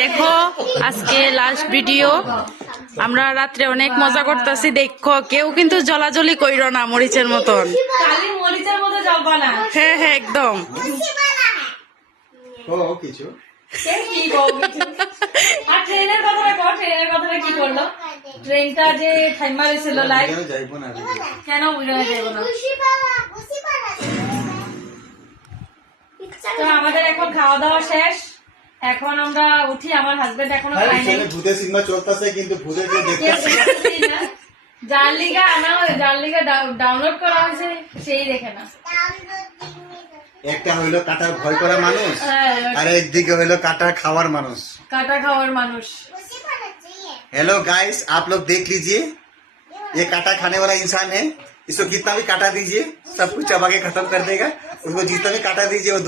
দেখো আজকে last video, আমরা রাত্রে অনেক মজা করতেছি। দেখো কেউ কিন্তু জলাজলি কইরো না মরিচের মতন। মরিচের মতো জ্বলবা না। হ্যাঁ হ্যাঁ একদম। ট্রেনের কথাটা কি করলো? ট্রেনটা যে থাইমা গেছিল লাইভ, কেন উড়ে যাইবো না? তো আমাদের এখন খাওয়া দাওয়া শেষ, এখন আমরা উঠি। আমার হাজবেন্ড এখনো খায় নাই। ভূতের সিনেমা চলতেছে কিন্তু ভূতের কেউ দেখতেছে না। যার লিগা ডাউনলোড করা হয়েছে সেই দেখে না। একটা হইলো কাটার ভয় করা মানুষ, আর একদিকে হইলো কাটা খাওয়ার মানুষ। কাটা খাওয়ার মানুষ। हेलो गाइस, आप लोग देख लीजिए, ये काटा खाने वाला इंसान है। इसको कितना भी काटा दीजिए सब कुछ चबा के खत्म कर देगा। उसको जितना भी काटा दीजिए वो